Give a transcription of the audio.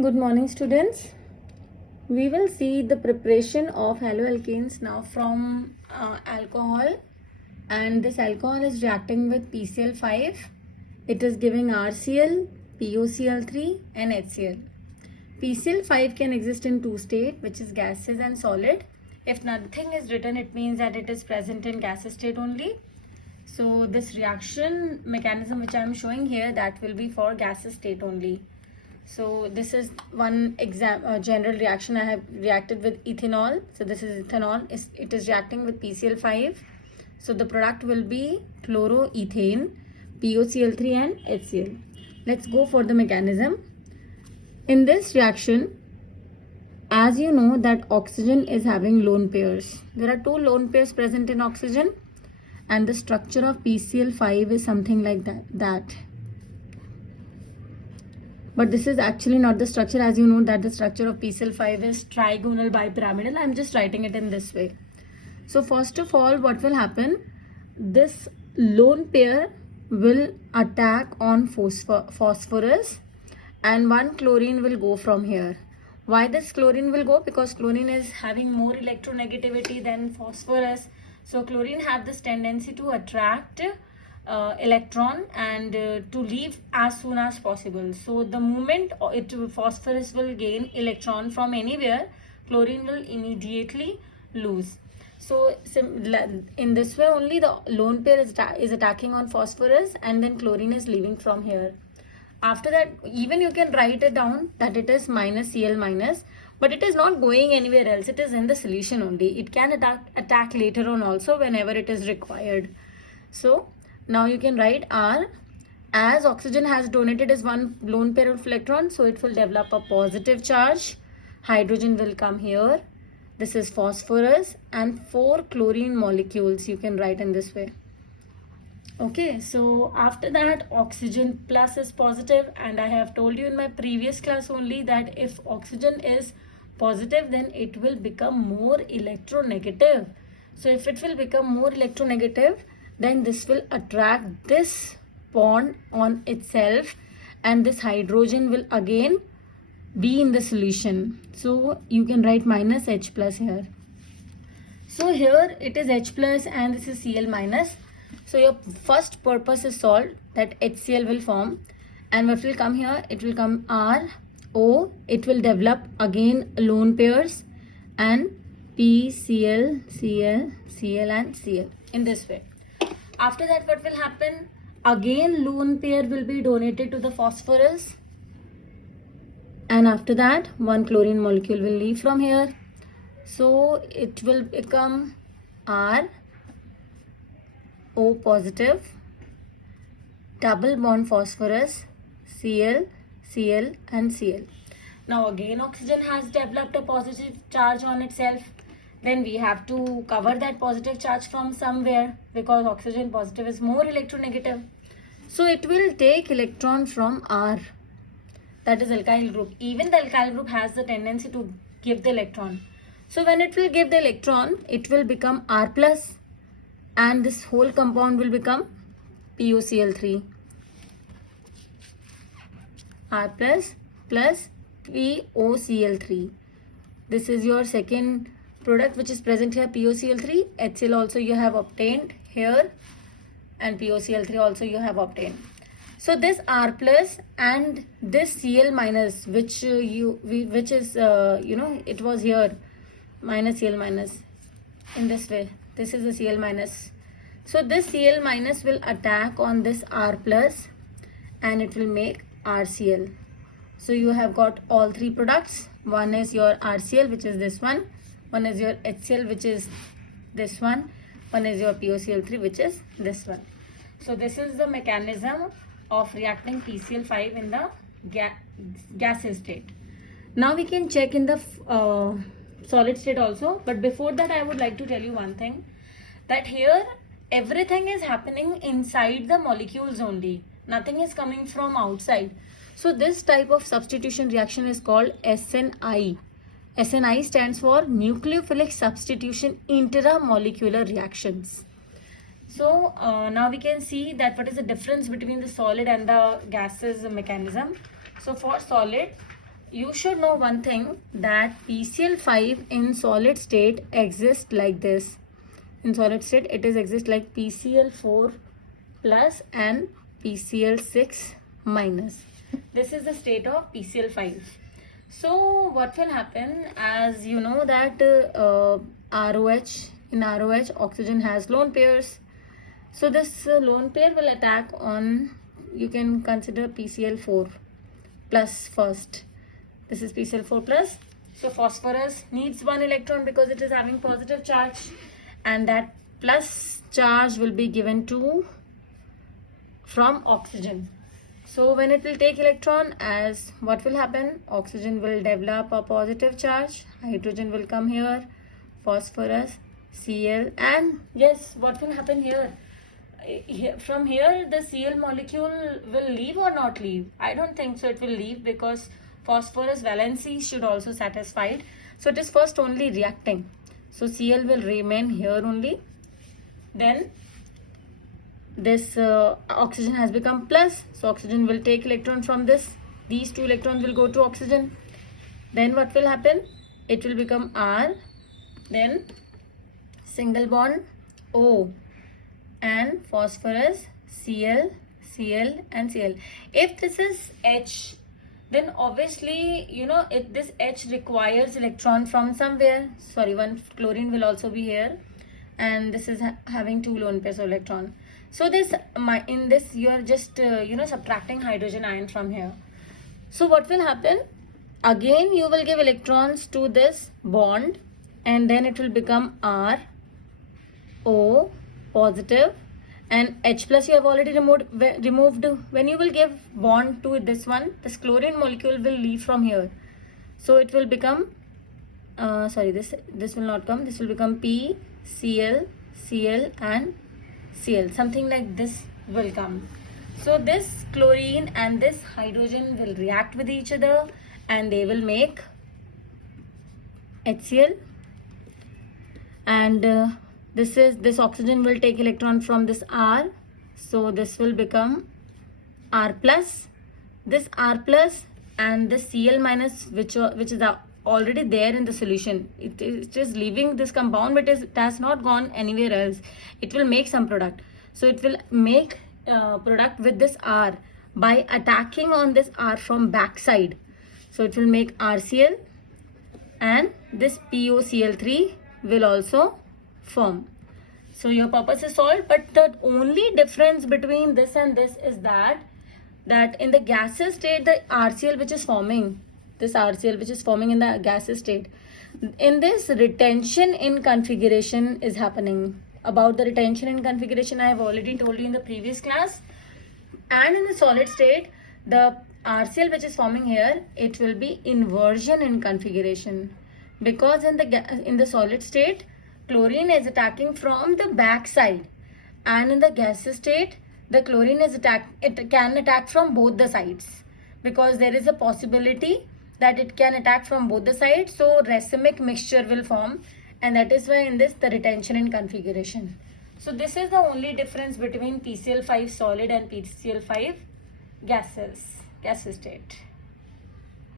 Good morning, students. We will see the preparation of haloalkanes now from alcohol, and this alcohol is reacting with PCl5. It is giving RCl, POCl3 and HCl. PCl5 can exist in two states, which is gases and solid. If nothing is written, it means that it is present in gaseous state only. So this reaction mechanism which I am showing here, that will be for gaseous state only. So this is one general reaction I have reacted with ethanol. So this is ethanol. It is reacting with PCl5. So the product will be chloroethane, POCl3 and HCl. Let's go for the mechanism. In this reaction, as you know that oxygen is having lone pairs. There are two lone pairs present in oxygen, and the structure of PCl5 is something like that. But this is actually not the structure. As you know that the structure of PCl5 is trigonal bipyramidal. I'm just writing it in this way. So first of all, what will happen? This lone pair will attack on phosphorus, and one chlorine will go from here. Why this chlorine will go? Because chlorine is having more electronegativity than phosphorus. So chlorine have this tendency to attract electron and to leave as soon as possible. So the moment phosphorus will gain electron from anywhere, chlorine will immediately lose. So in this way only the lone pair is attacking on phosphorus, and then chlorine is leaving from here. After that, even you can write it down that it is minus Cl minus, but it is not going anywhere else. It is in the solution only. It can attack later on also whenever it is required. So now you can write R. As oxygen has donated as one lone pair of electrons, so it will develop a positive charge. Hydrogen will come here. This is phosphorus, and 4 chlorine molecules you can write in this way. Okay, so after that oxygen plus is positive, and I have told you in my previous class only that if oxygen is positive, then it will become more electronegative. So if it will become more electronegative, then this will attract this bond on itself, and this hydrogen will again be in the solution. So you can write minus H plus here. So here it is H plus and this is Cl minus. So your first purpose is solved, that HCl will form, and what will come here? It will come R, O, it will develop again lone pairs, and P, Cl, Cl, Cl and Cl in this way. After that, what will happen? Again lone pair will be donated to the phosphorus, and after that one chlorine molecule will leave from here. So it will become R, O positive, double bond phosphorus, Cl, Cl and Cl. Now again oxygen has developed a positive charge on itself. Then we have to cover that positive charge from somewhere, because oxygen positive is more electronegative. So it will take electron from R, that is alkyl group. Even the alkyl group has the tendency to give the electron. So when it will give the electron, it will become R plus, and this whole compound will become POCl3. R plus plus POCl3. This is your second product which is present here, POCl3. HCl also you have obtained here, and POCl3 also you have obtained. So this R plus and this Cl minus, which is it was here minus Cl minus in this way. This is the Cl minus. So this Cl minus will attack on this R plus, and it will make RCl. So you have got all three products. One is your RCl, which is this one. One is your HCl, which is this one. One is your POCl3, which is this one. So this is the mechanism of reacting PCl5 in the gaseous state. Now we can check in the solid state also. But before that, I would like to tell you one thing, that here everything is happening inside the molecules only. Nothing is coming from outside. So this type of substitution reaction is called SNI. SNI stands for nucleophilic substitution intramolecular reactions. So now we can see that what is the difference between the solid and the gases mechanism. So for solid, you should know one thing, that PCl5 in solid state exists like this. In solid state, it is exists like PCl4 plus and PCl6 minus. This is the state of PCl5. So what will happen, as you know that ROH, in ROH oxygen has lone pairs. So this lone pair will attack on, you can consider PCl4 plus first. This is PCl4 plus. So phosphorus needs one electron because it is having positive charge, and that plus charge will be given to from oxygen. So when it will take electron, as what will happen, oxygen will develop a positive charge, hydrogen will come here, phosphorus, Cl, and yes, what will happen here? From here the Cl molecule will leave or not leave? I don't think so it will leave, because phosphorus valency should also satisfied. So it is first only reacting. So Cl will remain here only. Then this oxygen has become plus, so oxygen will take electron from this. These two electrons will go to oxygen. Then what will happen? It will become R, then single bond O, and phosphorus Cl, Cl and Cl. If this is H, then obviously if this H requires electron from somewhere. Sorry, one chlorine will also be here, and this is having two lone pairs of electron. So this in this you are just subtracting hydrogen ion from here. So what will happen? Again you will give electrons to this bond, and then it will become R, O positive, and H plus you have already removed. When you will give bond to this one, this chlorine molecule will leave from here. So it will become this will not come. This will become P, Cl, Cl and Cl. Something like this will come. So this chlorine and this hydrogen will react with each other, and they will make HCl, and this oxygen will take electron from this R, so this will become R plus. This R plus and this Cl minus, which is already there in the solution, it is leaving this compound, but it has not gone anywhere else. It will make some product. So it will make product with this R by attacking on this R from backside. So it will make RCl, and this POCl3 will also form. So your purpose is solved. But the only difference between this and this is that in the gaseous state, the RCl which is forming, this RCl which is forming in the gaseous state, in this retention in configuration is happening. About the retention in configuration I have already told you in the previous class. And in the solid state, the RCl which is forming here, it will be inversion in configuration, because in the solid state chlorine is attacking from the back side, and in the gaseous state the chlorine can attack from both the sides, because there is a possibility that it can attack from both the sides. So racemic mixture will form, and that is why in this the retention in configuration. So this is the only difference between PCl5 solid and PCl5 gaseous state.